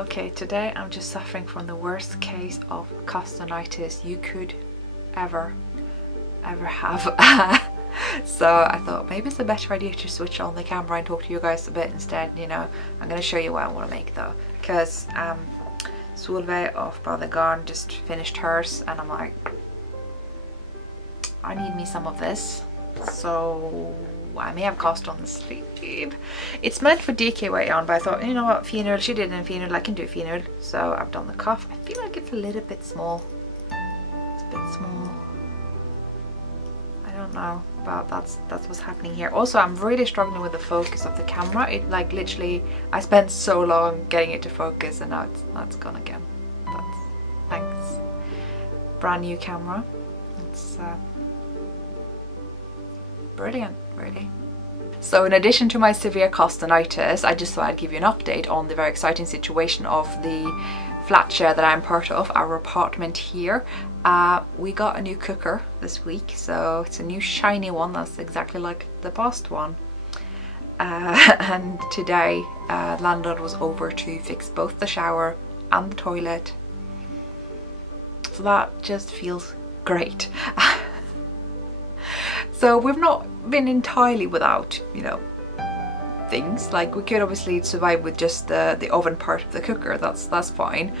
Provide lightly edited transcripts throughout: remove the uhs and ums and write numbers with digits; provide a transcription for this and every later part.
Okay, today I'm just suffering from the worst case of costinitis you could ever have. So I thought maybe it's a better idea to switch on the camera and talk to you guys a bit instead. You know, I'm going to show you what I want to make though, because Solveig of Brother Garn just finished hers and I'm like, I need me some of this. So I may have cost on the sleeve. It's meant for DKY on, but I thought, you know what, funeral, she did in funeral, I can do funeral. So I've done the cuff. I feel like it's a little bit small. It's a bit small. I don't know, but that's what's happening here. Also, I'm really struggling with the focus of the camera. It like literally, I spent so long getting it to focus and now it's gone again. That's thanks. Brand new camera. It's brilliant, really. So in addition to my severe costinitis, I just thought I'd give you an update on the very exciting situation of the flat share that I'm part of, our apartment here. We got a new cooker this week, so it's a new shiny one that's exactly like the past one. And today landlord was over to fix both the shower and the toilet. So that just feels great. So we've not been entirely without, you know, things. Like we could obviously survive with just the oven part of the cooker, that's fine.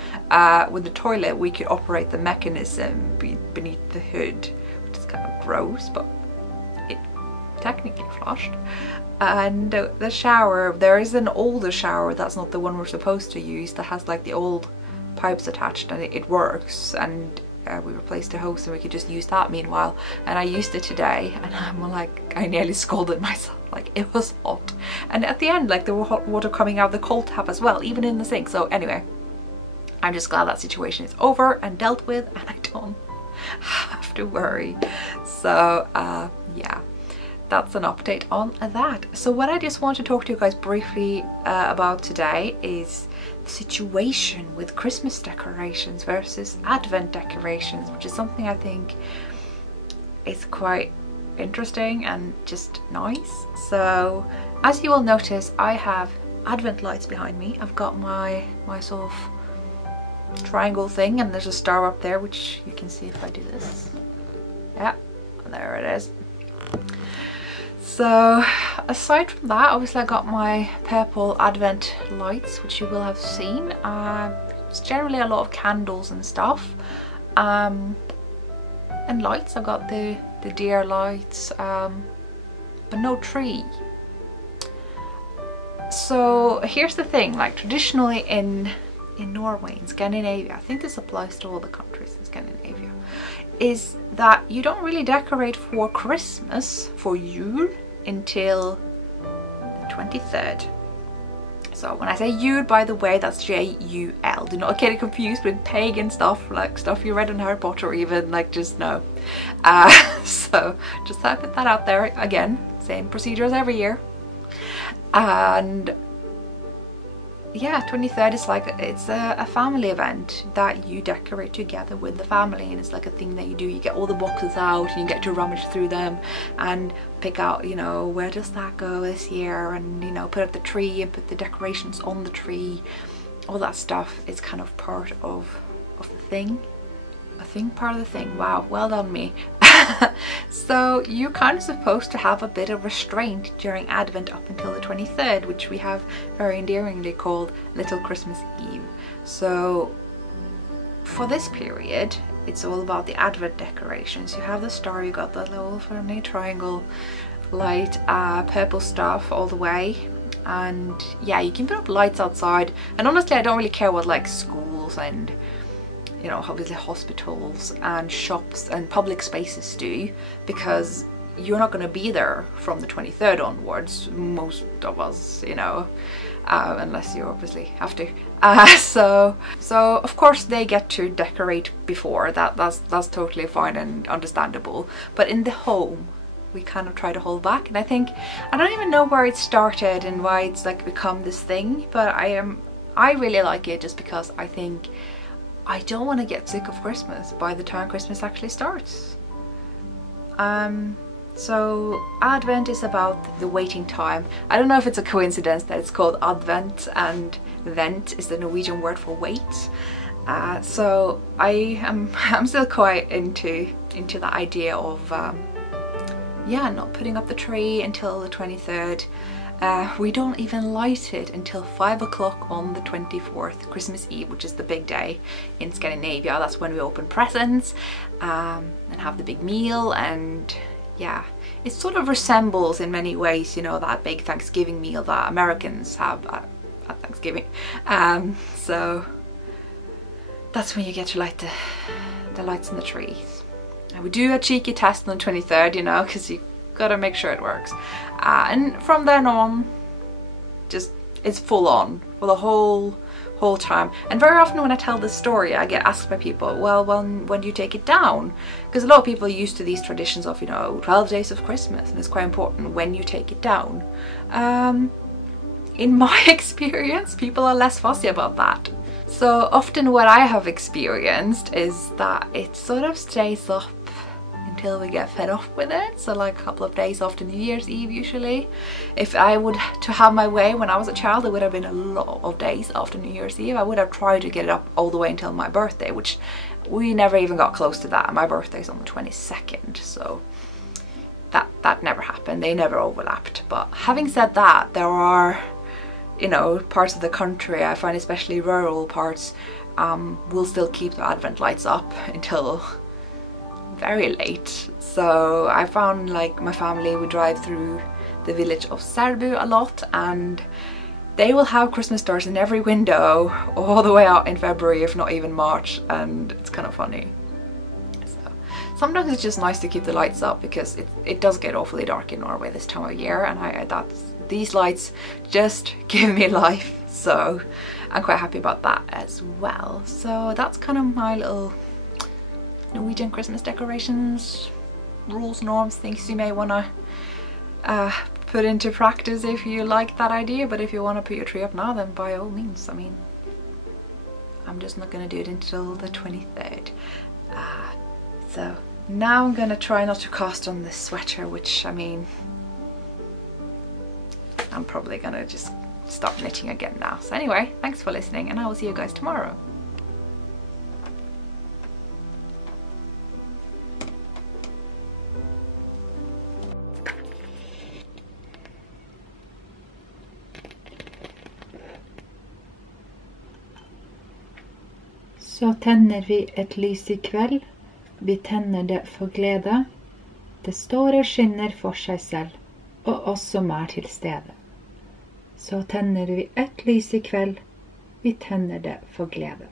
With the toilet we could operate the mechanism beneath the hood, which is kind of gross, but it technically flushed. And the shower, there is an older shower that's not the one we're supposed to use, that has like the old pipes attached, and it works, and we replaced the hose and we could just use that meanwhile. And I used it today and I'm like, I nearly scolded myself, like it was hot. And at the end, like there was hot water coming out of the cold tap as well, even in the sink. So anyway, I'm just glad that situation is over and dealt with and I don't have to worry. So yeah, that's an update on that. So what I just want to talk to you guys briefly about today is the situation with Christmas decorations versus Advent decorations, which is something I think is quite interesting and just nice. So as you will notice, I have Advent lights behind me. I've got my sort of triangle thing, and there's a star up there, which you can see if I do this. Yeah, there it is. So aside from that, obviously I got my purple Advent lights, which you will have seen. It's generally a lot of candles and stuff, and lights. I've got the deer lights, but no tree. So here's the thing, like traditionally in Norway, in Scandinavia, I think this applies to all the countries in Scandinavia, is that you don't really decorate for Christmas, for Jul, until the 23rd. So when I say Jul, by the way, that's J-U-L. Do not get it confused with pagan stuff, like stuff you read in Harry Potter or even, like, just no. So just I put that out there. Again, same procedure as every year. And yeah, 23rd is like, it's a family event that you decorate together with the family, and it's like a thing that you do. You get all the boxes out and you get to rummage through them and pick out, you know, where does that go this year, and you know, put up the tree and put the decorations on the tree. All that stuff is kind of part of the thing. Part of the thing. Wow, well done me. So you're kind of supposed to have a bit of restraint during Advent up until the 23rd, which we have very endearingly called Little Christmas Eve. So for this period, it's all about the Advent decorations. You have the star, you got the little friendly triangle light, purple stuff all the way. And yeah, you can put up lights outside. And honestly, I don't really care what like schools and, you know, obviously hospitals and shops and public spaces do, because you're not going to be there from the 23rd onwards, most of us, you know, unless you obviously have to. So of course they get to decorate before that. That's totally fine and understandable. But in the home, we kind of try to hold back, and I think, I don't even know where it started and why it's like become this thing, but I really like it just because I think I don't want to get sick of Christmas by the time Christmas actually starts. So Advent is about the waiting time. I don't know if it's a coincidence that it's called Advent and Vent is the Norwegian word for wait. So I'm still quite into the idea of yeah, not putting up the tree until the 23rd. We don't even light it until 5 o'clock on the 24th, Christmas Eve, which is the big day in Scandinavia. That's when we open presents and have the big meal. And yeah, it sort of resembles in many ways, you know, that big Thanksgiving meal that Americans have at Thanksgiving. So that's when you get to light the lights in the trees. And we do a cheeky test on the 23rd, you know, because you gotta make sure it works. And from then on, just it's full on for the whole time. And very often when I tell this story, I get asked by people, well, when do you take it down? Because a lot of people are used to these traditions of, you know, 12 days of Christmas, and it's quite important when you take it down. In my experience, people are less fussy about that. So often what I have experienced is that it sort of stays up until we get fed up with it. So like a couple of days after New Year's Eve usually. If I would to have my way when I was a child, it would have been a lot of days after New Year's Eve. I would have tried to get it up all the way until my birthday, which we never even got close to that. My birthday's on the 22nd, so that never happened. They never overlapped. But having said that, there are, you know, parts of the country, I find especially rural parts, will still keep the Advent lights up until very late. So I found, like, my family would drive through the village of Særbu a lot, and they will have Christmas stars in every window all the way out in February, if not even March, and it's kind of funny. So sometimes it's just nice to keep the lights up, because it does get awfully dark in Norway this time of year, and these lights just give me life, so I'm quite happy about that as well. So that's kind of my little Norwegian Christmas decorations, rules, norms, things you may want to put into practice if you like that idea. But if you want to put your tree up now, then by all means. I mean, I'm just not going to do it until the 23rd. So now I'm going to try not to cast on this sweater, which, I mean, I'm probably going to just stop knitting again now. So anyway, thanks for listening, and I will see you guys tomorrow. Så tenner vi et lys I kveld. Vi tenner det for glede. Det står og skinner for seg selv, og oss som til stede. Så tenner vi et lys I kveld. Vi tenner det for glede.